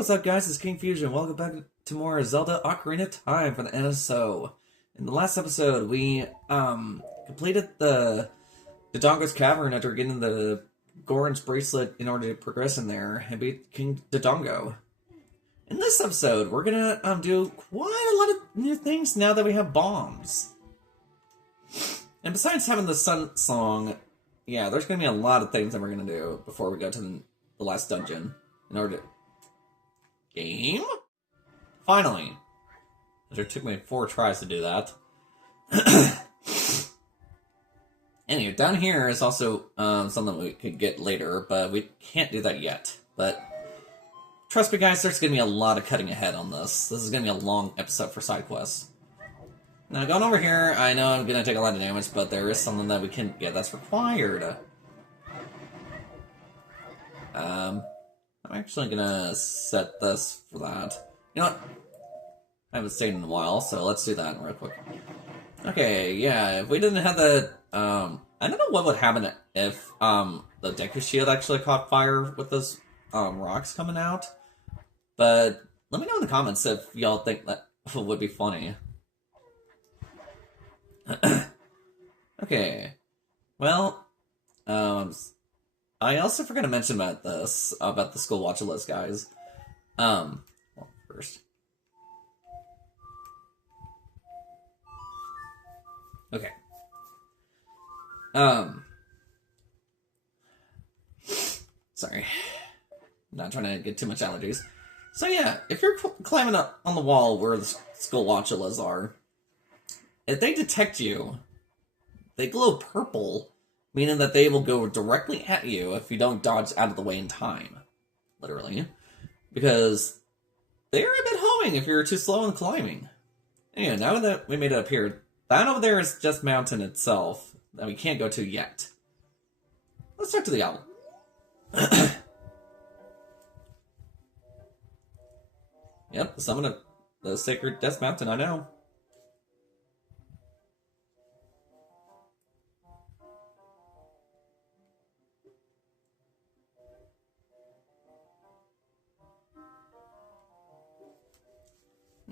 what's up guys, it's King Fusion. Welcome back to more Zelda Ocarina of Time for the NSO. In the last episode, we completed the Dodongo's Cavern after getting the Goron's bracelet in order to progress in there and beat King Dodongo. In this episode, we're gonna do quite a lot of new things now that we have bombs. And besides having the Sun Song, yeah, there's gonna be a lot of things that we're gonna do before we go to the last dungeon in order to... Game? Finally. It took me 4 tries to do that. Anyway, down here is also something we could get later, but we can't do that yet. But trust me guys, there's going to be a lot of cutting ahead on this. This is going to be a long episode for side quests. Now, going over here, I know I'm going to take a lot of damage, but there is something that we can get that's required. I'm actually gonna set this for that. You know what? I haven't stayed in a while, so let's do that real quick. Okay, yeah, if we didn't have the, I don't know what would happen if, the Deku Shield actually caught fire with those, rocks coming out. But let me know in the comments if y'all think that would be funny. Okay. Well, I also forgot to mention about this, about the school watch list, guys. Well, first. Okay. Sorry. I'm not trying to get too much allergies. So yeah, if you're climbing up on the wall where the school watch lists are, if they detect you, they glow purple, meaning that they will go directly at you if you don't dodge out of the way in time. Literally. Because they're a bit homing if you're too slow in climbing. Anyway, now that we made it up here, that over there is just mountain itself that we can't go to yet. Let's talk to the owl. Yep, the summon of the Sacred Death Mountain, I know.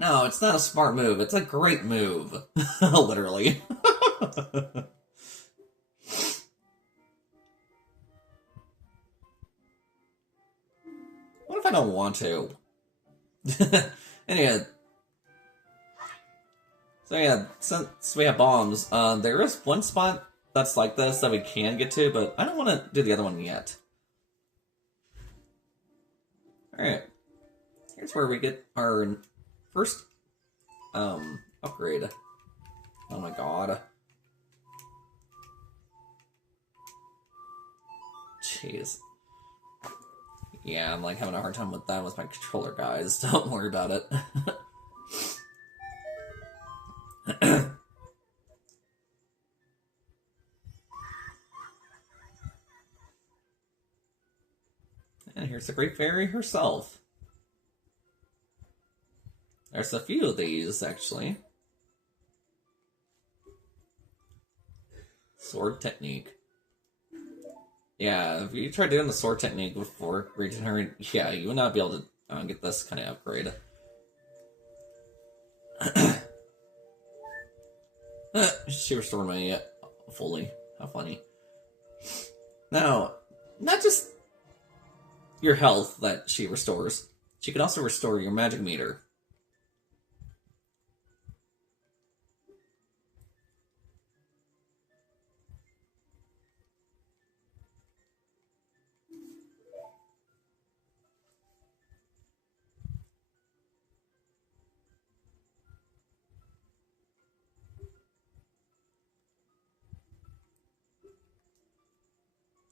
No, it's not a smart move. It's a great move. Literally. What if I don't want to? Anyway. So yeah, since we have bombs, there is one spot that's like this that we can get to, but I don't want to do the other one yet. Alright. Here's where we get our first, upgrade. Oh my god. Jeez. Yeah, I'm like having a hard time with that with my controller, guys. Don't worry about it. And here's the Great Fairy herself. There's a few of these, actually. Sword technique. Yeah, if you try doing the sword technique before reaching her, yeah, you would not be able to get this kind of upgrade. She restored me fully. How funny. Now, not just your health that she restores, she can also restore your magic meter.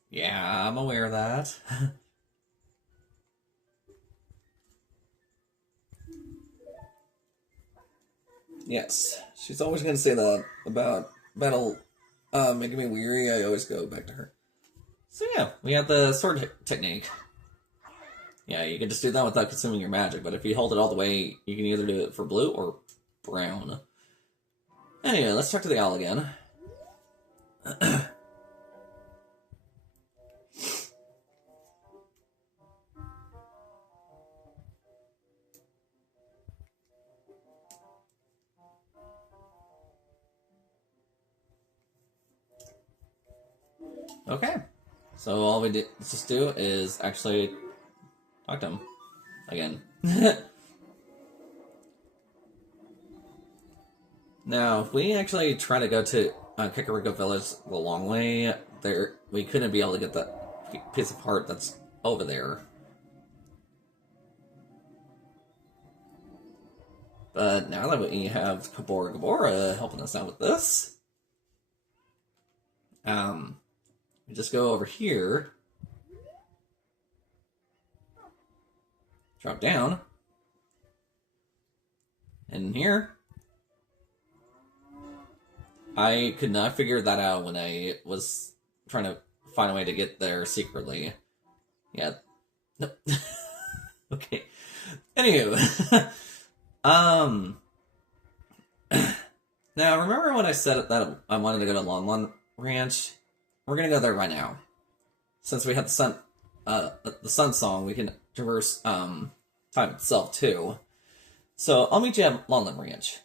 Yeah, I'm aware of that. Yes, she's always going to say that about battle making me weary. I always go back to her. So yeah, we have the sword technique. Yeah, you can just do that without consuming your magic, but if you hold it all the way, you can either do it for blue or brown. Anyway, let's talk to the owl again. Okay. So all we just do is actually talk to him again. Now, if we actually try to go to Kakariko Village the long way, we couldn't be able to get that piece of heart that's over there. But now that we have Gabora helping us out with this, we just go over here, drop down, and here, I could not figure that out when I was trying to find a way to get there secretly. Yeah. Nope. Okay. Anywho. Now, remember when I said that I wanted to go to Lon Lon Ranch? We're gonna go there right now. Since we have the sun song, we can traverse, time itself, too. So, I'll meet you at Lon Lon Ranch.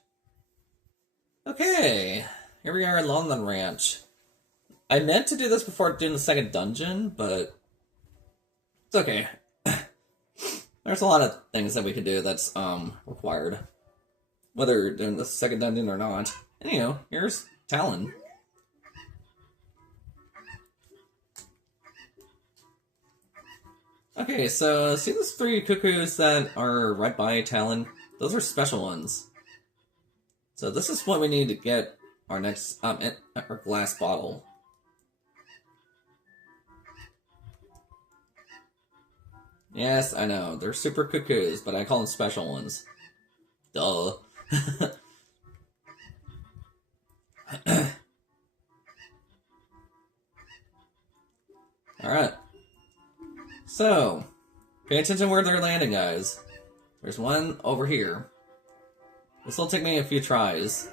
Okay. Here we are at Lon Lon Ranch. I meant to do this before doing the second dungeon, but it's okay. There's a lot of things that we can do that's required, whether you're doing the second dungeon or not. Anyhow, here's Talon. Okay, so see those 3 cuckoos that are right by Talon? Those are special ones. So this is what we need to get our next our glass bottle. Yes, I know, they're super cuckoos, but I call them special ones. Duh. Alright. So, pay attention where they're landing, guys. There's one over here. This will take me a few tries.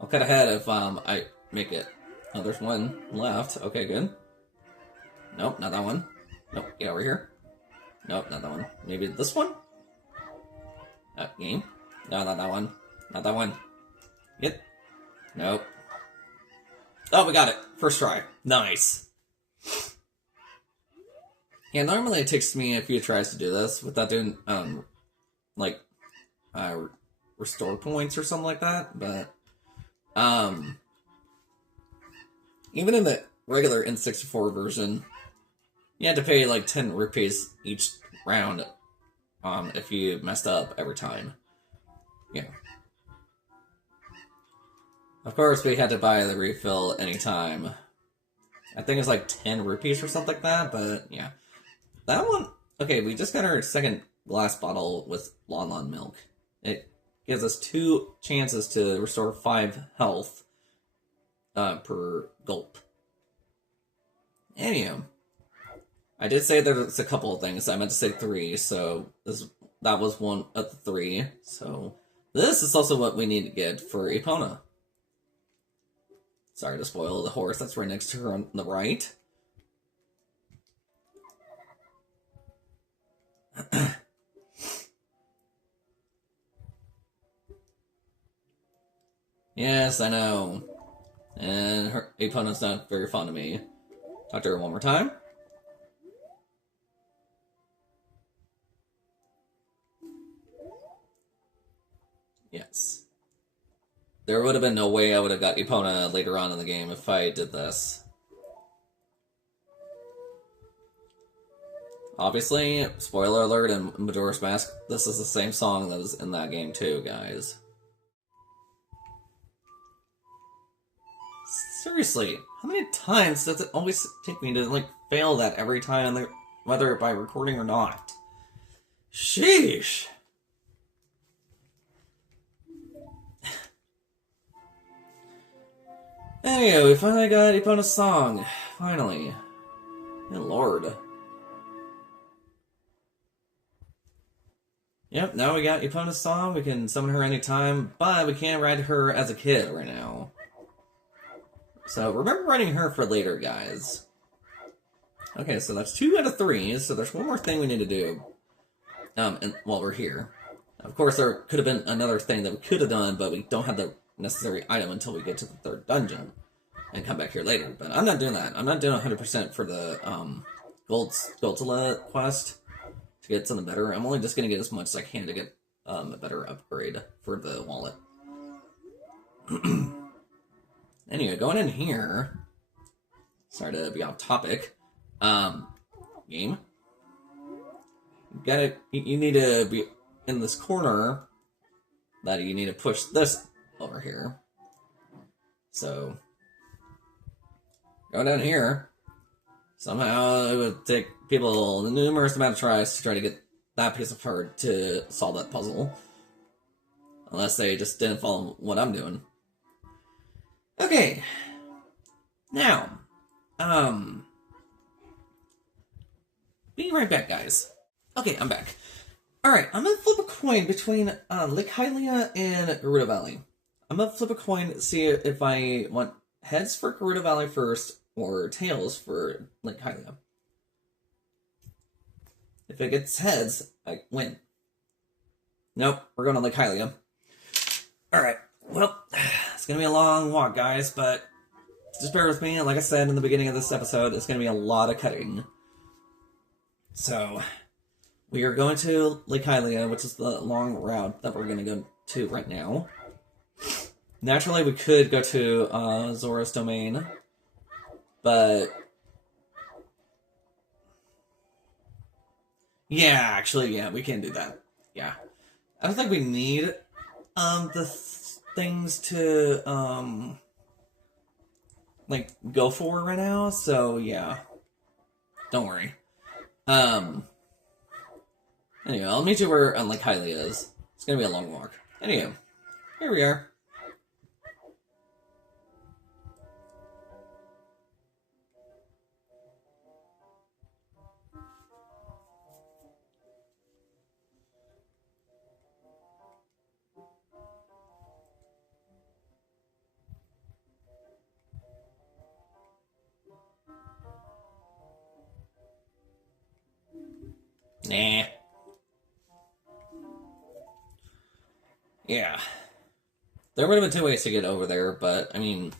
I'll cut ahead if I make it. Oh, there's one left. Okay, good. Nope, not that one. Nope, get over here. Nope, not that one. Maybe this one? Game? No, not that one. Not that one. Get. Nope. Oh, we got it. First try. Nice. Yeah, normally it takes me a few tries to do this without doing, restore points or something like that, but, even in the regular N64 version, you had to pay, 10 rupees each round, if you messed up every time. Yeah. Of course, we had to buy the refill anytime. I think it's 10 rupees or something like that, but yeah. That one, okay, we just got our second glass bottle with Lon Lon milk. It gives us 2 chances to restore 5 health per gulp. Anyhow, I did say there's a couple of things. I meant to say 3, so that was one of the 3. So this is also what we need to get for Epona. Sorry to spoil the horse that's right next to her on the right. Yes, I know. And her Epona's not very fond of me. Talk to her one more time. Yes. There would have been no way I would have got Epona later on in the game if I did this. Obviously, spoiler alert in Majora's Mask, this is the same song that was in that game too, guys. Seriously, how many times does it always take me to, fail that every time, whether by recording or not? Sheesh! Anyway, we finally got Epona's song. Finally. Good lord. Yep, now we got Epona's song. We can summon her anytime, but we can't ride her as a kid right now. So remember riding her for later, guys. Okay, so that's 2 out of 3, so there's one more thing we need to do while we're here. Of course, there could have been another thing that we could have done, but we don't have the necessary item until we get to the 3rd dungeon. and come back here later. But I'm not doing that. I'm not doing 100% for the Godzilla quest to get something better. I'm only just going to get as much as I can to get a better upgrade for the wallet. Anyway, going in here. Sorry to be off topic. Game. You need to be in this corner. That you need to push this over here. So, go down here. Somehow it would take people a numerous amount of tries to try to get that piece of card to solve that puzzle. Unless they just didn't follow what I'm doing. Okay. Now, be right back, guys. Okay, I'm back. Alright, I'm gonna flip a coin between Lake Hylia and Gerudo Valley. I'm gonna flip a coin to see if I want heads for Gerudo Valley first or tails for Lake Hylia. If it gets heads, I win. Nope, we're going to Lake Hylia. Alright, well, it's gonna be a long walk, guys, but just bear with me. Like I said in the beginning of this episode, it's gonna be a lot of cutting. So, we are going to Lake Hylia, which is the long route that we're going to go to right now. Naturally, we could go to Zora's Domain, but... yeah, we can do that. Yeah. I don't think we need the things to, like, go for right now, so yeah. Don't worry. Anyway, I'll meet you where Lake Hylia is. It's gonna be a long walk. Anyway, here we are. Nah. Yeah. There would have been 2 ways to get over there, but, I mean,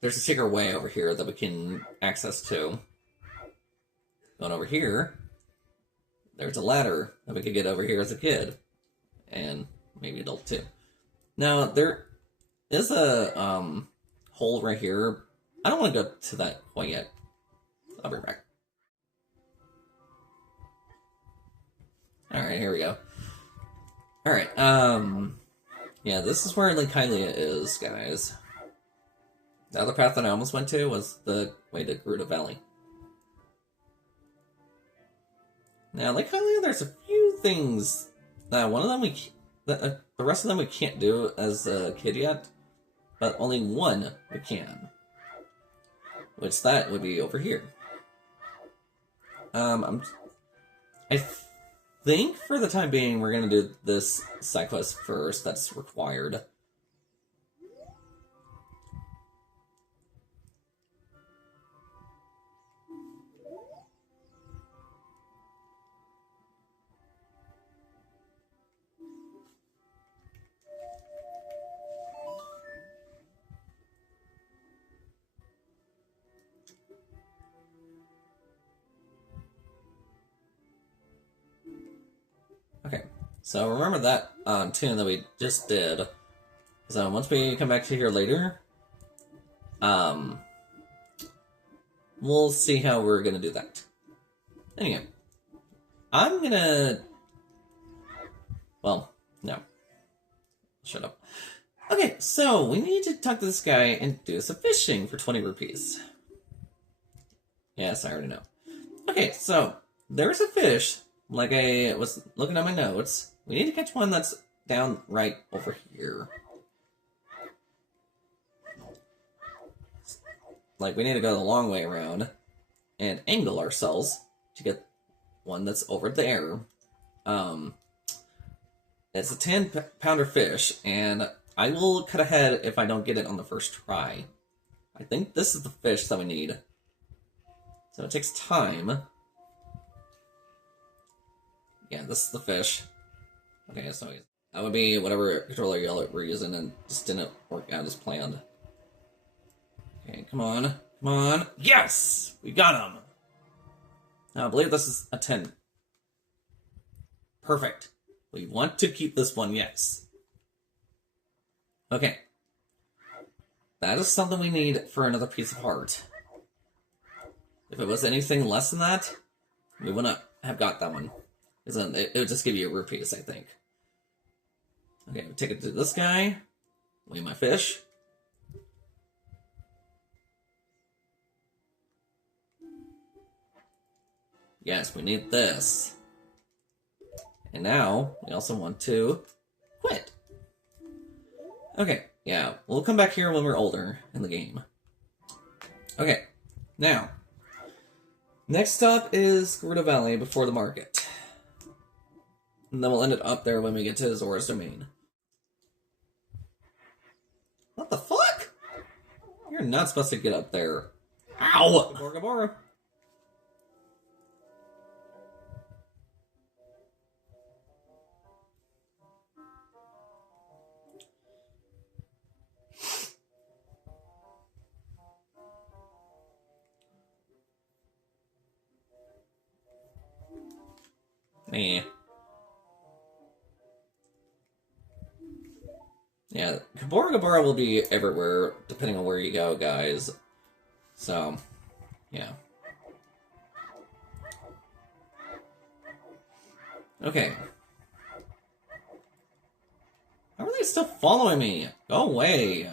there's a secret way over here that we can access to. Going over here, there's a ladder that we could get over here as a kid. And maybe adult too. Now, there is a hole right here. I don't want to go to that quite yet. I'll be right back. Alright, here we go. Alright, yeah, this is where Lake Hylia is, guys. The other path that I almost went to was the way to Gerudo Valley. Now, Lake Hylia, there's a few things that the rest of them we can't do as a kid yet, but only one we can. Which that would be over here. I think for the time being we're gonna do this side quest first. That's required. Okay, so remember that tune that we just did. So once we come back to here later, we'll see how we're gonna do that. Anyway, I'm gonna... well, no. Shut up. Okay, so we need to talk to this guy and do some fishing for 20 rupees. Yes, I already know. Okay, so there's a fish. Like I was looking at my notes, we need to catch one that's down right over here. Like, we need to go the long way around and angle ourselves to get one that's over there. It's a 10-pounder fish, and I will cut ahead if I don't get it on the first try. I think this is the fish that we need. So it takes time. Yeah, this is the fish. Okay, so that would be whatever controller y'all were using and just didn't work out as planned. Okay, come on. Come on. Yes! We got him! Now, I believe this is a 10. Perfect. We want to keep this one, yes. Okay. That is something we need for another piece of heart. If it was anything less than that, we wouldn't have got that one. Because then it would just give you a rupees, I think. Okay, take it to this guy. Weigh my fish. Yes, we need this. And now, we also want to quit. Okay, yeah, we'll come back here when we're older in the game. Okay, now, next stop is Gerudo Valley before the market. And then we'll end it up there when we get to Zora's Domain. What the fuck? You're not supposed to get up there. Ow! Gabora Gabora. Nah. Yeah, Gabora Gabora will be everywhere, depending on where you go, guys. So, yeah. Okay. How are they still following me? Go away.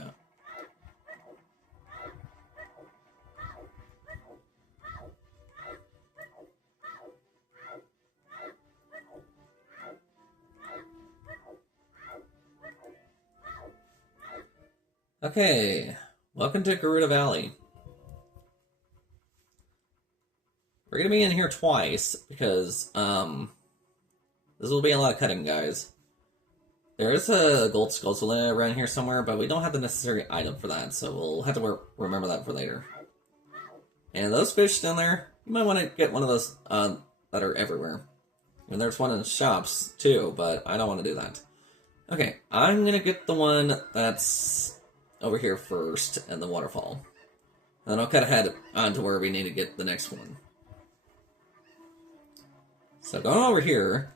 Okay, welcome to Gerudo Valley. We're gonna be in here twice, because, this will be a lot of cutting, guys. There is a gold Skulltula around here somewhere, but we don't have the necessary item for that, so we'll have to remember that for later. And those fish down there, you might want to get one of those, that are everywhere. And there's one in the shops, too, but I don't want to do that. Okay, I'm gonna get the one that's over here first, and the waterfall. And then I'll kind of head on to where we need to get the next one. So going over here,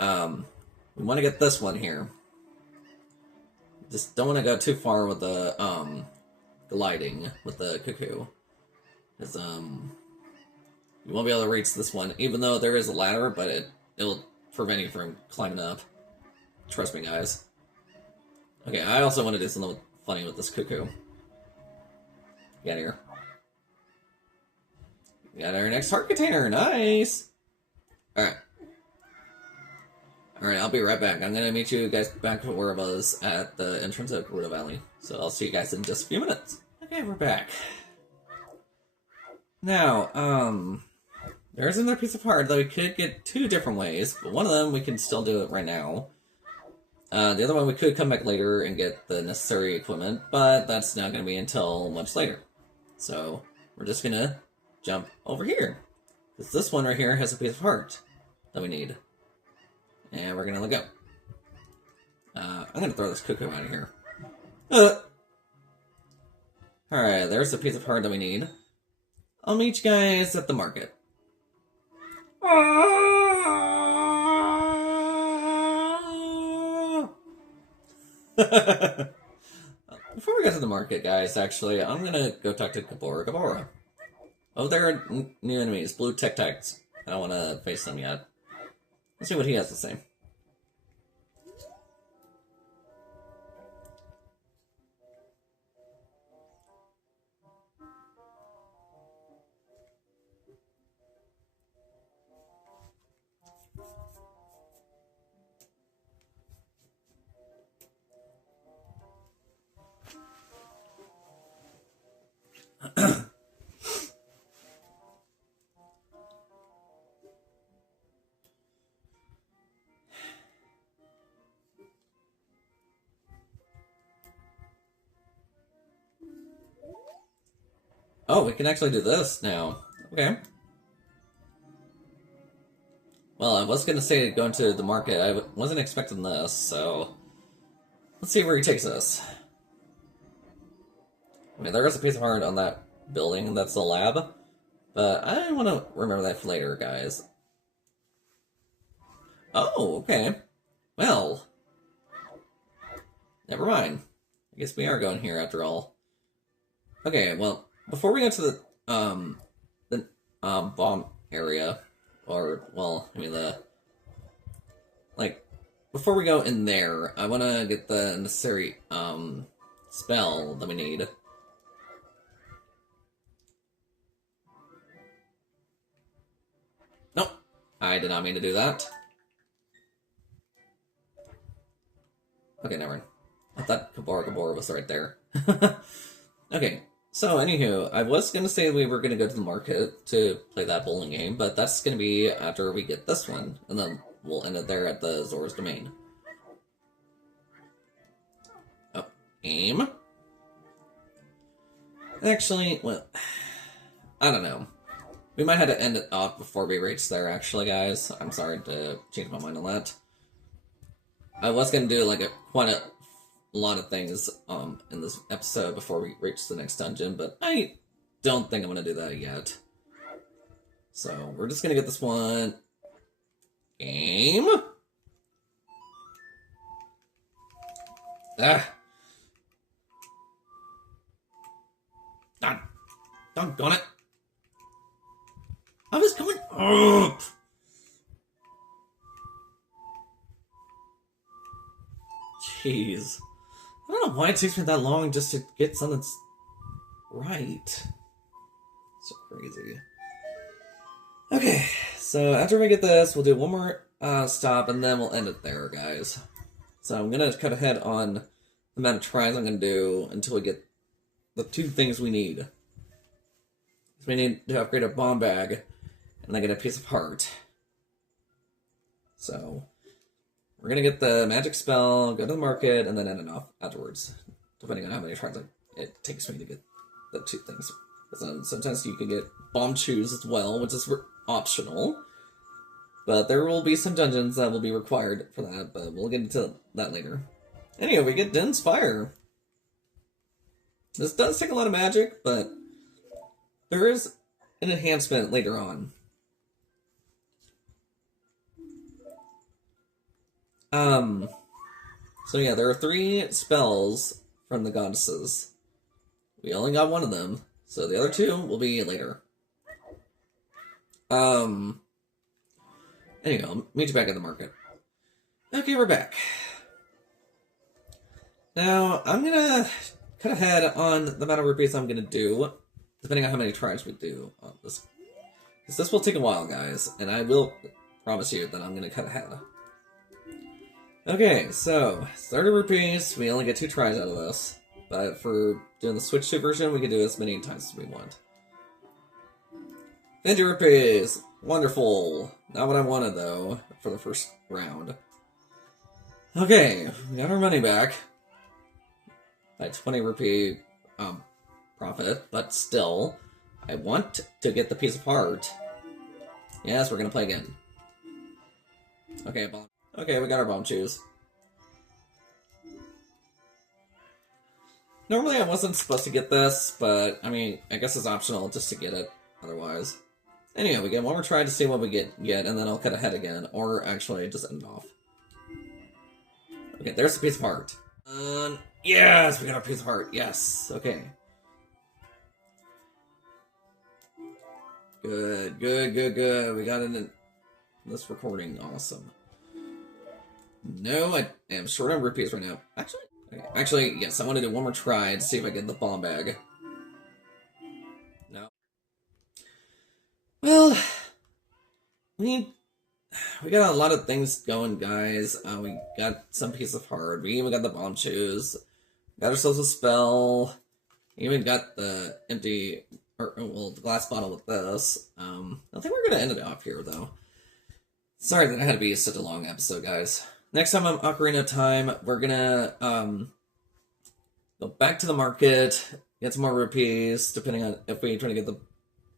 we want to get this one here. Just don't want to go too far with the, gliding with the cuckoo. Because, you won't be able to reach this one, even though there is a ladder, but it'll prevent you from climbing up. Trust me, guys. Okay, I also want to do something funny with this cuckoo. Get here. We got our next heart container. Nice! Alright. Alright, I'll be right back. I'm gonna meet you guys back where I was at the entrance of Gerudo Valley. So I'll see you guys in just a few minutes. Okay, we're back. Now, there's another piece of heart that we could get two different ways, but one of them we can still do it right now. The other one we could come back later and get the necessary equipment, but that's not going to be until much later. So, we're just going to jump over here. Because this one right here has a piece of heart that we need. And we're going to let go. I'm going to throw this cuckoo out of here. Alright, there's the piece of heart that we need. I'll meet you guys at the market. Before we get to the market, guys, actually, I'm gonna go talk to Gabora Gabora. Oh, there are new enemies, blue tic-tacs. I don't want to face them yet. Let's see what he has to say. Oh, we can actually do this now. Okay. Well, I was going to say going to the market. I wasn't expecting this, so... Let's see where he takes us. I mean, there is a piece of heart on that building. That's the lab. But I want to remember that for later, guys. Oh, okay. Well, never mind. I guess we are going here after all. Okay, well, before we get to the bomb area, or, well, I mean, before we go in there, I want to get the necessary, spell that we need. Nope, I did not mean to do that. Okay, never mind. I thought Kabora was right there. Okay, so anywho, I was going to say we were going to go to the market to play that bowling game, but that's going to be after we get this one, and then we'll end it there at the Zora's Domain. Oh, aim. Actually, well, I don't know. We might have to end it off before we reach there, actually, guys. I'm sorry to change my mind on that. I was going to do, like, quite a lot of things in this episode before we reach the next dungeon, but I don't think I'm going to do that yet. So, we're just going to get this one. Aim. Ah. Doggone it. I was coming up. Jeez. I don't know why it takes me that long just to get something that's right. So crazy. Okay, so after we get this, we'll do one more stop, and then we'll end it there, guys. So I'm going to cut ahead on the amount of tries I'm going to do until we get the two things we need. So we need to upgrade a bomb bag, and then get a piece of heart. So we're going to get the magic spell, go to the market, and then end it off afterwards, depending on how many tries it takes me to get the two things. Because sometimes you can get bomb shoes as well, which is optional. But there will be some dungeons that will be required for that, but we'll get into that later. Anyway, we get Din's Fire. This does take a lot of magic, but there is an enhancement later on. So yeah, there are 3 spells from the goddesses. We only got one of them, so the other 2 will be later. Anyway, I'll meet you back at the market. Okay, we're back. Now, I'm gonna cut ahead on the amount of rupees I'm gonna do, depending on how many tries we do on this. Because this will take a while, guys, and I will promise you that I'm gonna cut ahead. Okay, so 30 rupees, we only get 2 tries out of this. But for doing the Switch 2 version, we can do as many times as we want. 50 rupees! Wonderful! Not what I wanted, though, for the first round. Okay, we got our money back. By 20 rupee profit, but still, I want to get the piece of heart. Yes, we're gonna play again. Okay, bomb. Okay, we got our bomb shoes. Normally I wasn't supposed to get this, but, I mean, I guess it's optional just to get it, otherwise. Anyway, we get one more try to see what we get, and then I'll cut ahead again, or actually just end it off. Okay, there's the piece of heart. Yes, we got our piece of heart, yes, okay. Good, good, good, good, we got it in this recording, awesome. No, I am short on rupees right now. Actually, yes, I want to do one more try to see if I get the bomb bag. No. Well, we got a lot of things going, guys. We got some piece of heart. We even got the bomb shoes. Got ourselves a spell. Even got the empty, the glass bottle with this. I think we're gonna end it off here, though. Sorry that it had to be such a long episode, guys. Next time on Ocarina of Time, we're gonna go back to the market, get some more rupees, depending on if we try to get the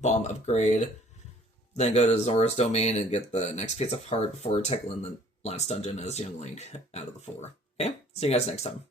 bomb upgrade. Then go to Zora's Domain and get the next piece of heart before tackling the last dungeon as Young Link out of the 4. Okay? See you guys next time.